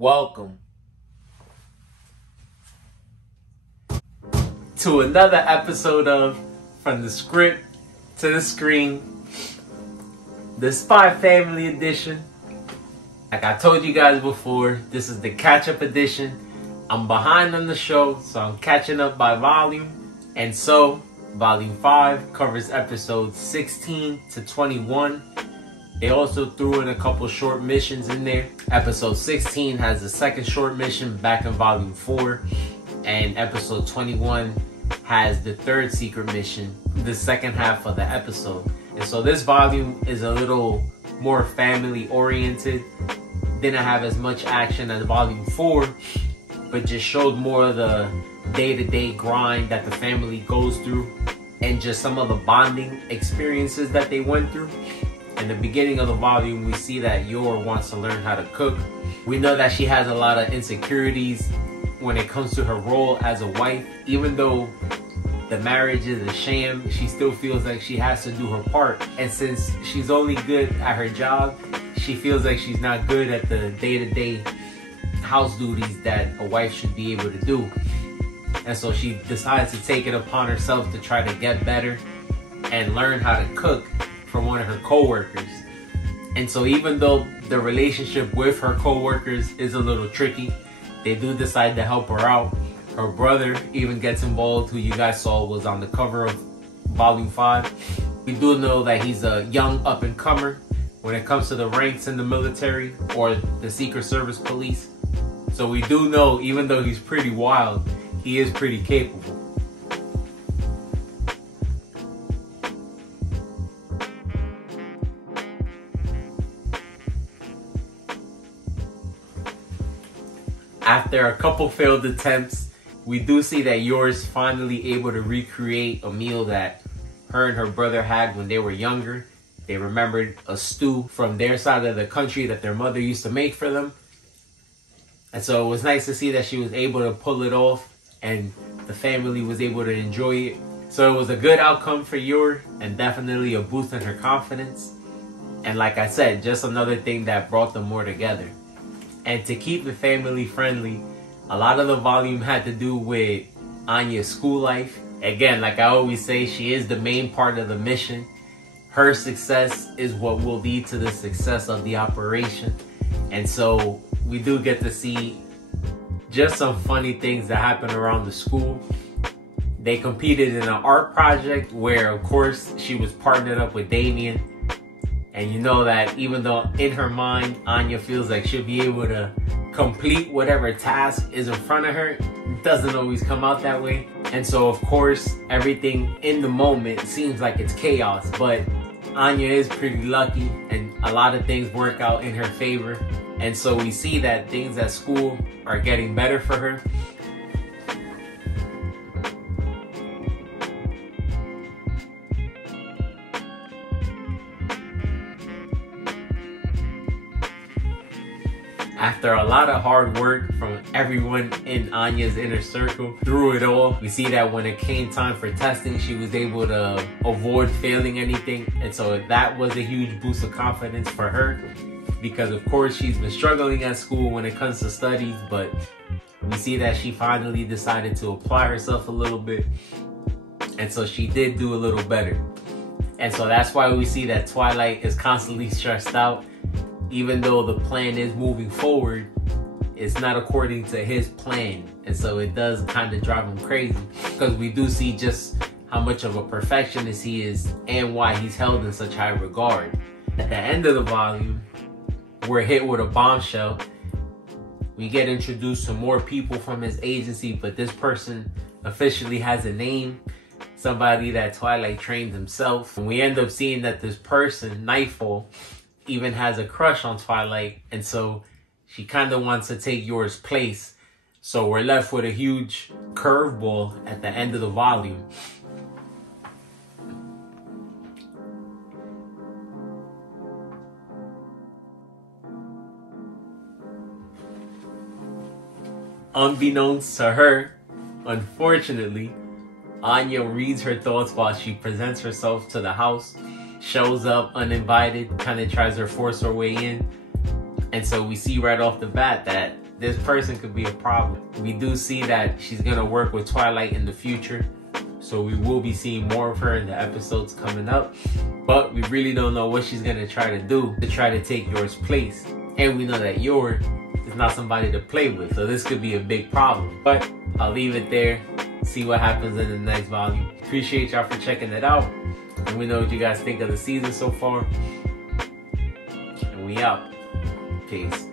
Welcome to another episode of From the Script to the Screen, the Spy Family edition. Like I told you guys before, this is the catch-up edition. I'm behind on the show, so I'm catching up by volume. And so, Volume 5 covers episodes 16 to 21. They also threw in a couple short missions in there. Episode 16 has the second short mission back in Volume 4. And episode 21 has the third secret mission, the second half of the episode. And so this volume is a little more family oriented. Didn't have as much action as Volume 4, but just showed more of the day-to-day grind that the family goes through and just some of the bonding experiences that they went through. In the beginning of the volume, we see that Yor wants to learn how to cook. We know that she has a lot of insecurities when it comes to her role as a wife. Even though the marriage is a sham, she still feels like she has to do her part. And since she's only good at her job, she feels like she's not good at the day-to-day house duties that a wife should be able to do. And so she decides to take it upon herself to try to get better and learn how to cook from one of her co-workers. And so even though the relationship with her co-workers is a little tricky, they do decide to help her out. Her brother even gets involved, who you guys saw was on the cover of Volume 5. We do know that he's a young up-and-comer when it comes to the ranks in the military or the Secret Service police. So we do know, even though he's pretty wild, he is pretty capable. After a couple failed attempts, we do see that Yor's finally able to recreate a meal that her and her brother had when they were younger. They remembered a stew from their side of the country that their mother used to make for them. And so it was nice to see that she was able to pull it off and the family was able to enjoy it. So it was a good outcome for Yor and definitely a boost in her confidence. And like I said, just another thing that brought them more together. And to keep it family friendly, a lot of the volume had to do with Anya's school life. Again, like I always say, she is the main part of the mission. Her success is what will lead to the success of the operation. And so we do get to see just some funny things that happen around the school. They competed in an art project where, of course, she was partnered up with Damien. And you know that even though in her mind, Anya feels like she'll be able to complete whatever task is in front of her, it doesn't always come out that way. And so, of course, everything in the moment seems like it's chaos. But Anya is pretty lucky and a lot of things work out in her favor. And so we see that things at school are getting better for her. After a lot of hard work from everyone in Anya's inner circle, through it all, we see that when it came time for testing, she was able to avoid failing anything. And so that was a huge boost of confidence for her. Because of course she's been struggling at school when it comes to studies, but we see that she finally decided to apply herself a little bit. And so she did do a little better. And so that's why we see that Twilight is constantly stressed out. Even though the plan is moving forward, it's not according to his plan. And so it does kind of drive him crazy. Because we do see just how much of a perfectionist he is and why he's held in such high regard. At the end of the volume, we're hit with a bombshell. We get introduced to more people from his agency, but this person officially has a name. Somebody that Twilight trained himself. And we end up seeing that this person, Nightfall, even has a crush on Twilight. And so she kind of wants to take Yor's place. So we're left with a huge curveball at the end of the volume. Unbeknownst to her, unfortunately, Anya reads her thoughts while she presents herself to the house, shows up uninvited, kind of tries to force her way in. And so we see right off the bat that this person could be a problem. We do see that she's gonna work with Twilight in the future, so we will be seeing more of her in the episodes coming up. But we really don't know what she's gonna try to do to try to take Yor's place. And we know that Yor is not somebody to play with, so this could be a big problem. But I'll leave it there, see what happens in the next volume. Appreciate y'all for checking it out. And we know what you guys think of the season so far. And we out. Peace.